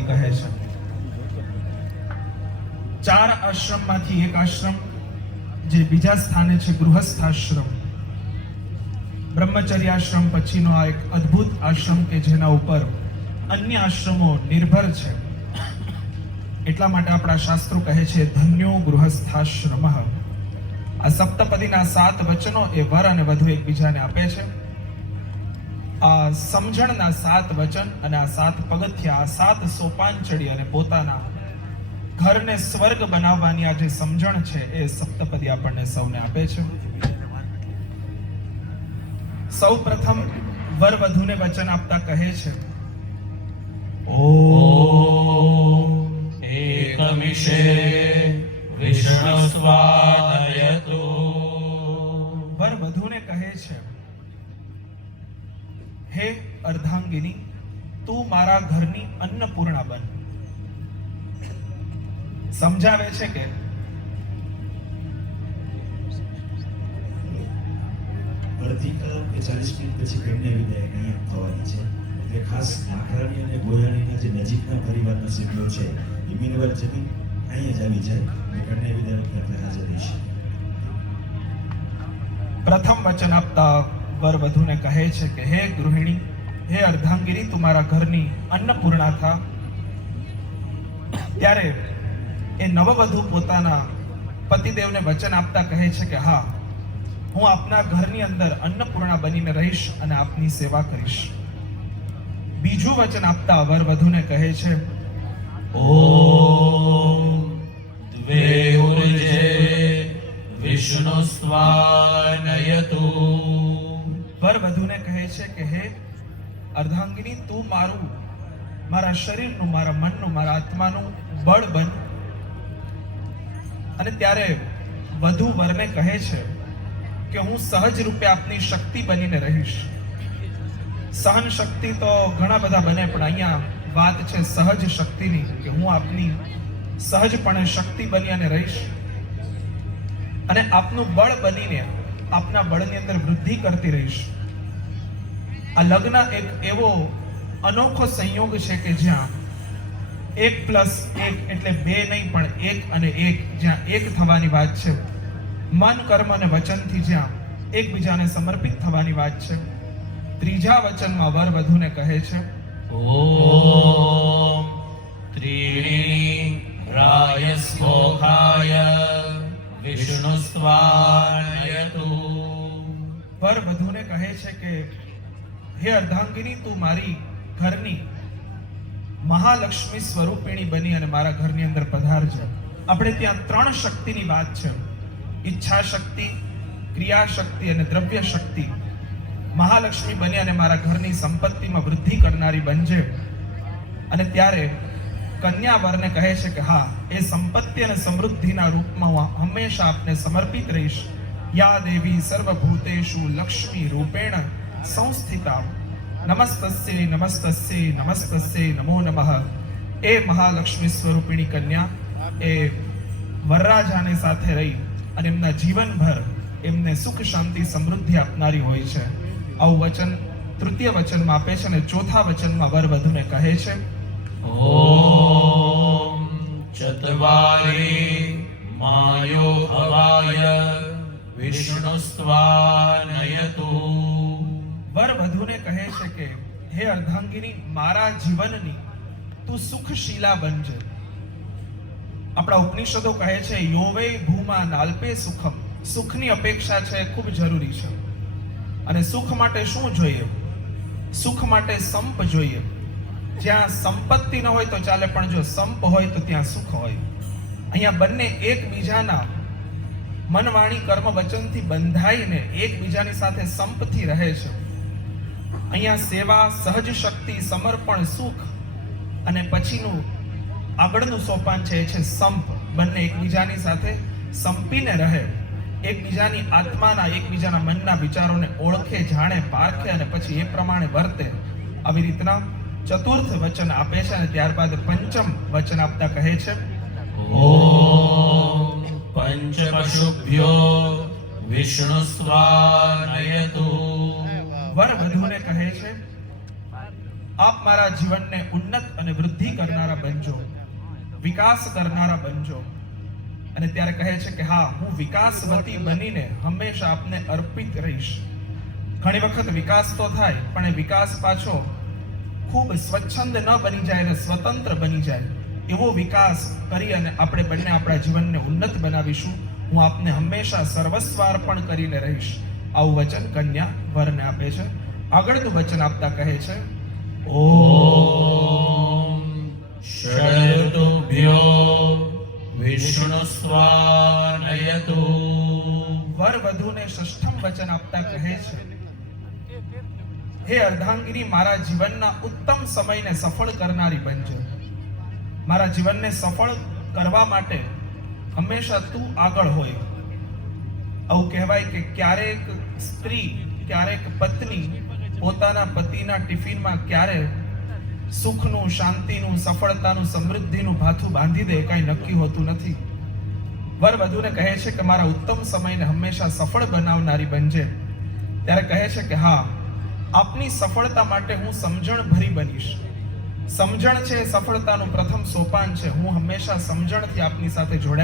કહે છે ચાર આશ્રમમાંથી એક આશ્રમ જે બીજા સ્થાને છે ગૃહસ્થાશ્રમ, બ્રહ્મચર્યાશ્રમ પછીનો આ એક અદ્ભુત આશ્રમ કે જેના ઉપર અન્ય આશ્રમો નિર્ભર છે. એટલા માટે આપણા શાસ્ત્રો કહે છે ધન્યો ગૃહસ્થાશ્રમ. આ સપ્તપદીના 7 વચનો એ વર અને વધુ એકબીજાને આપે છે. આ સમજણના 7 વચન અને આ 7 પગથિયા, આ 7 સોપાન ચડી અને પોતાના ઘરને સ્વર્ગ બનાવવાની આ જે સમજણ છે એ સપ્તપદી આપણને સૌને આપે છે. સૌ પ્રથમ વર વધુને વચન આપતા કહે છે ઓમ એકમિષે વિષ્ણુસ્વાનયતુ. વર વધુને કહે છે હે અર્ધાંગિની, તું મારા ઘરની અન્નપૂર્ણા બન. સમજાવે છે કે અડધી કલાક કે 40 મિનિટ પછી કન્યા વિદાય અહીંયા થવાની છે. એટલે ખાસ આખરાની અને ગોયાણીના જે નજીકના પરિવારના સભ્યો છે એ મિનવર જમીન અહીંયા જ આવી જાય અને કન્યા વિદાય વખતે આપણે હાજર રહીશું. પ્રથમ વચન આપતા વર વધુને કહે છે કે હે ગૃહિણી, હે અર્ધાંગિની, તું મારા ઘરની અન્નપૂર્ણા થા. ત્યારે એ નવવધુ પોતાના પતિદેવને વચન આપતા કહે છે કે હા, હું આપના ઘરની અંદર અન્નપૂર્ણા બનીને રહીશ અને આપની સેવા કરીશ. બીજું વચન આપતા વર વધુને કહે છે ઓમ દ્વે ઉર્જે વિષ્ણુસ્વાનયતુ. વર વધુને કહે છે કે હે અર્ધાંગિની, તું મારા શરીરનું, મારા મનનું, મારા આત્માનું બળ બન. અને ત્યારે વધુ વરને કહે છે કે હું સહજ રૂપે આપની શક્તિ બનીને રહીશ. સહન શક્તિ તો ઘણા બધા બને, પણ અહીંયા વાત છે સહજ શક્તિની, કે હું આપની સહજપણે શક્તિ બની અને રહીશ અને આપનું બળ બનીને આપના બળની અંદર વૃદ્ધિ કરતી રહીશ. આ લગ્ન એક એવો અનોખો સંયોગ છે કે જ્યાં 1+1 એટલે 2 નહીં, પણ 1 અને 1, જ્યાં એક થવાની વાત છે. મન, કર્મ અને વચનથી જ્યાં એકબીજાને સમર્પિત થવાની વાત છે. ત્રીજા વચનમાં વર વધુને કહે છે ઓમ ત્રીણી રાયસ્મોખાય વિષ્ણુસ્વાનયતુ. વર વધુને કહે છે કે હે અર્ધાંગિની, તું મારી ઘરની મહાલક્ષ્મી સ્વરૂપિણી બની અને મારા ઘરની અંદર પધારજે. આપણે ત્યાં 3 શક્તિની વાત છે: ઈચ્છા શક્તિ, ક્રિયા શક્તિ અને દ્રવ્ય શક્તિ. મહાલક્ષ્મી બની અને મારા ઘરની સંપત્તિમાં વૃદ્ધિ કરનારી બનજે. અને ત્યારે કન્યા વરને કહે છે કે હા, એ સંપત્તિ અને સમૃદ્ધિના રૂપમાં હું હંમેશા આપને સમર્પિત રહીશ. યા દેવી સર્વભૂતેષુ લક્ષ્મી રૂપેણ સંસ્થિતા નમસ્તસ્યે નમસ્તસ્યે નમસ્તસ્યે નમો નમઃ. એ મહાલક્ષ્મી સ્વરૂપિણી કન્યા એ વરરાજાને સાથે રહી અને એમના જીવનભર એમને સુખ, શાંતિ, સમૃદ્ધિ આપનારી હોય છે. આવું વચન તૃતીય વચનમાં આપે છે અને ચોથા વચનમાં વર વધુને કહે છે ઓમ ચત્વારી માયો ભવાય વિષ્ણુસ્વાનયતુ. વર વધુને કહે છે કે હે અર્ધાંગિની, મારા જીવનની તું સુખશીલા બનજે. આપણા ઉપનિષદો કહે છે યોવે ભૂમા નાલ્પે સુખમ. સુખની અપેક્ષા છે ખૂબ જરૂરી છે. અને સુખ માટે શું જોઈએ? સુખ માટે સંપ જોઈએ. જ્યાં સંપત્તિ ન હોય તો ચાલે, પણ જો સંપ હોય તો ત્યાં સુખ હોય. અહીંયા બંને એકબીજાના મન, વાણી, કર્મ, વચનથી બંધાઈને એકબીજાની સાથે સંપથી રહે છે. અહીંયા સેવા, સહજ શક્તિ, સમર્પણ, સુખ અને પછીનું આગળનું સોપાન છે એ છે સંપ. બંને એકબીજાની સાથે સંપીને રહે, એકબીજાની આત્માના, એકબીજાના મનના વિચારોને ઓળખે, જાણે, પારખે અને પછી એ પ્રમાણે વર્તે. આવી રીતના ચતુર્થ વચન આપે છે અને ત્યારબાદ પંચમ વચન આપતા કહે છે ઓમ પંચપશુભ્યો વિષ્ણુસ્વાનયતુ. વર વધુને કહે છે આપ મારા જીવનને ઉન્નત અને વૃદ્ધિ કરનારા બનજો, વિકાસ કરનારા બનજો. અને ત્યારે કહે છે કે હા, હું વિકાસવતી બનીને હંમેશા આપને અર્પિત રહીશ. ઘણી વખત વિકાસ તો થાય, પણ એ વિકાસ પાછો ખૂબ સ્વચ્છંદ ન બની જાય અને સ્વતંત્ર બની જાય. એવો વિકાસ કરી અને આપણે બંને આપણા જીવનને ઉન્નત બનાવીશું. હું આપને હંમેશા સર્વસ્વાર્પણ કરીને રહીશ. આવું વચન કન્યા વરને આપે છે. આગળનું વચન આપતા કહે છે, ઓમ ષડઋતુભ્યો વિષ્ણુસ્વાનયતુ. વર વધુને ષષ્ઠમ વચન આપતા કહે છે, હે અર્ધાંગિની, મારા જીવનના ઉત્તમ સમયને સફળ કરનારી બનજો. મારા જીવનને સફળ કરવા માટે હંમેશા તું આગળ હોય. આવું કહેવાય કે ક્યારેક સ્ત્રી, ક્યારેક પત્ની પોતાના પતિના ટિફિનમાં ક્યારે સુખનું, શાંતિનું, સફળતાનું, સમૃદ્ધિનું ભાથું બાંધી દે, કાંઈ નક્કી હોતું નથી. વર વધુને કહે છે કે મારા ઉત્તમ સમયને હંમેશા સફળ બનાવનારી બનજે. ત્યારે કહે છે કે હા, આપની સફળતા માટે હું સમજણ ભરી બનીશ. સમજણ છે એ સફળતાનું પ્રથમ સોપાન છે. હું હંમેશા સમજણથી આપની સાથે જોડાઈ